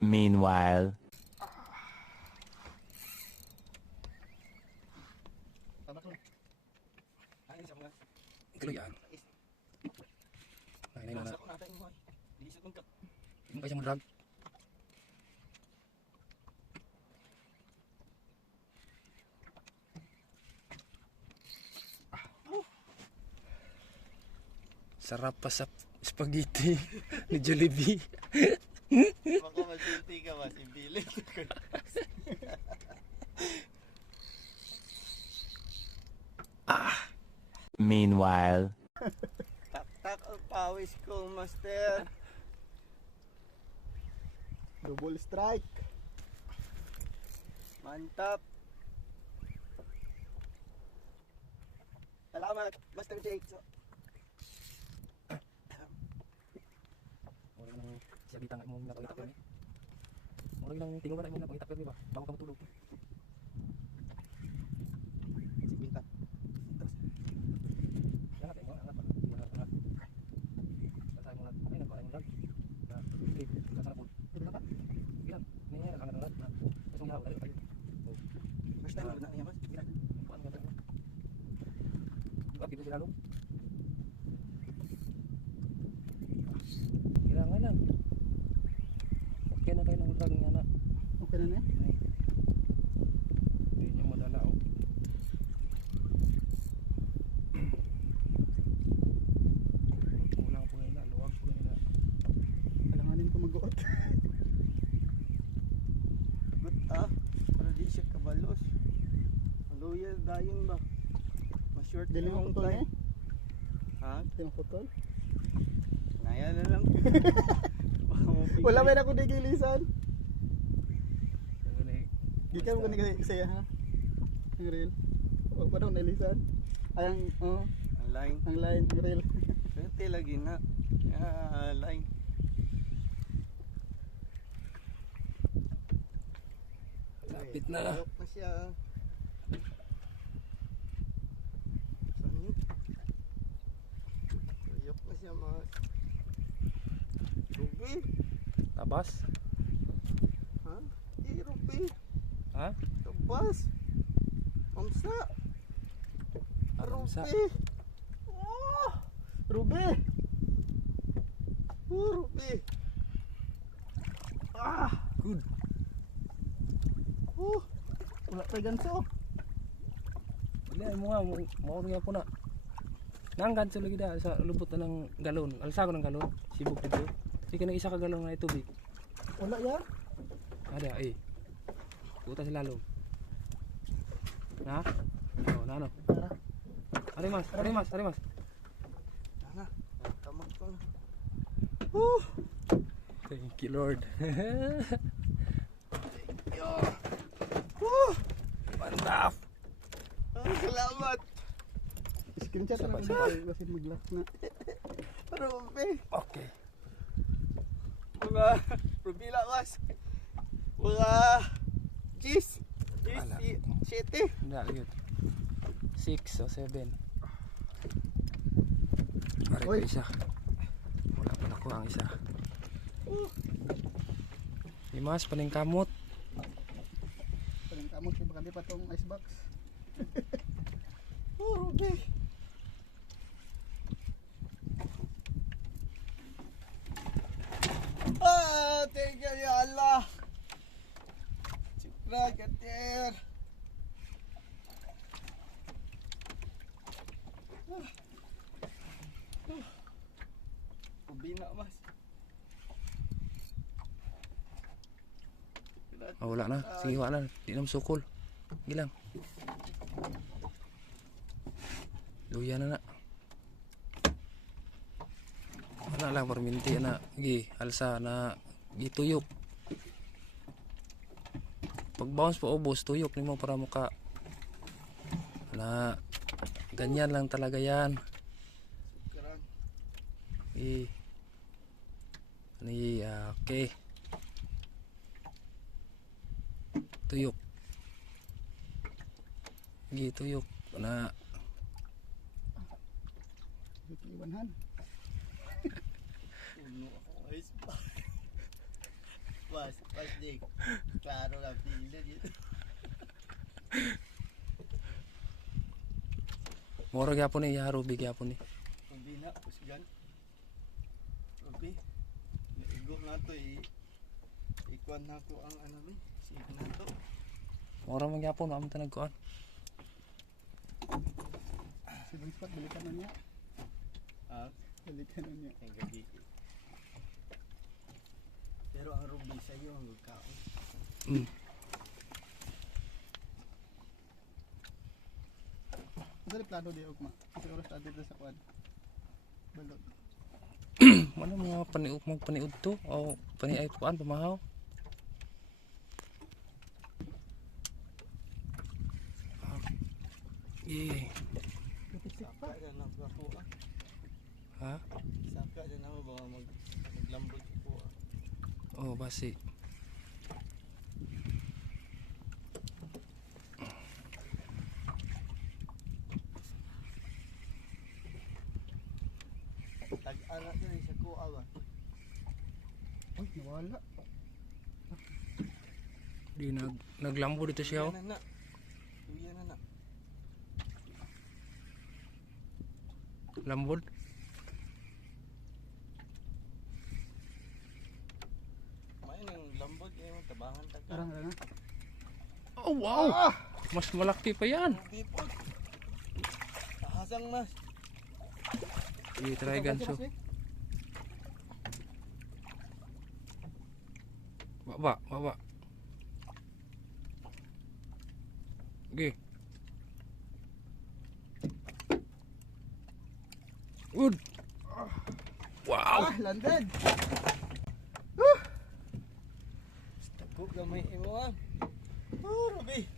Meanwhile. Ituloy yan. Ay, na. Hindi pa siyang drag. Sarap pa sa spaghetti ni Jollibee. Baka masinti ka mas imbilit. Meanwhile. Tak-tak ang pawis ko, master. Double strike. Mantap. Salamat, Master Jake. Murag nang siya bitang mo napangita ko ni. Murag nang tinguran mo napangita ko ni ba? Bago ka matulog. Binta. Lahat ay mo angat pa. Kasay mo na. Ay nako ay mo lang. Okay, kasana po. Dito ka. Bilang. Niya ang angat na. Kasi mo dali kayo. First time na niya, mas. Bilang. Kuan ka. Bakit sila lo? Kailangan lang. Okay na tayo ng drag nga na. Okay na na. Ay. Hindi niya madala o. Kulang po nila, luwag po nila. Kailanganin ko mag-uot. Good para di siya kabalos. Luya, dayon ba? Mas-short Dili mo yung putol time. eh. Ha? Dili mo putol. Naya na lang. Wala may na ko digilisan. Sabi ni, Gikan mo kanina saya ha. Ang reel. O pa daw nalisan. Ay ang Ang line. ang line ang reel. Pwede lagi na. Line. lapit na. Ayok na siya. Saan yun? Ayok na siya, mas. Ruby? Tabas? Ha? Di, Ruby. Ha? Tabas. Pamsa. Pamsa. Ruby. Oh! Ruby. Ruby. Good. Wala pa ganso. Wala mo nga, mo nga po na. Nanggan sa lagi da sa lubot na ng galon. Alsa ko ng galon. Sibog dito. Sige na isa ka galon nga tubig. Wala ya. Ada eh. Puta sa lalong. Na? Oh, na ano? Arimas, arimas, arimas. Nana, kamag ko na. Thank you Lord. Mantap. Salamat. Screenshot Sapa, na sapa. lang kasi mag-lock na. Ruby. Okay. Mga Ruby lawas. Mga Gis. Ala. City. Hindi, yun. 6 o 7. Pare ko Oy. isa. Wala pa ako ang isa. Limas, paning kamot. Parang kamot si bakante pa tong icebox. Ruby. Thank you ya Allah. Cipra katir. Ruby na mas. Oh, wala na. Sige, wala na. Di na masukol. Gilang. Luya na na. Wala lang, perminti na. Gi, alsa na. Gituyok. Pag bounce pa ubos, tuyok ni mo para muka. Na, ganyan lang talaga yan. Karang. Okay. Tuyok. Gi, tuyok. Na, Iwanhan. Puno ako. Ayos pa. Basta. Di, klaro lang pila dito. Moro gyapon ni ya Ruby gyapon ni. Ruby na, pusgan. Ruby. Naigo na to ikuan na ko ang ano ni. Sige na to. Moro man gyapon amo ta nagkuan. Si Bunspot, balikan na niya. Ah, Balikan na niya. ang gabi. Pero ang Ruby sa'yo ang kaon. Dali plano di ugma. Kasi oras ta dito sa kwan. Balot. Ano mga paniud to o paniay kuan pamahaw. Yeah. Saka na lang ako ah. Ha? Saka na ako ba maglambot ko ah. Oh, basi. Tag-anak din sa kuha ba? Uy, nawala. Di naglambo dito siya. Oh. Tuyan na na. Tuyan na na. Lambod. May nang lambot yung tabangan taga. Parang na. Oh, wow. Mas malaki pa yan. Bipot. Ahasang mas. I-try ganso. Baba. Okay. Good. Wow. Landed. Tako gamay imo ah. Oh, Ruby.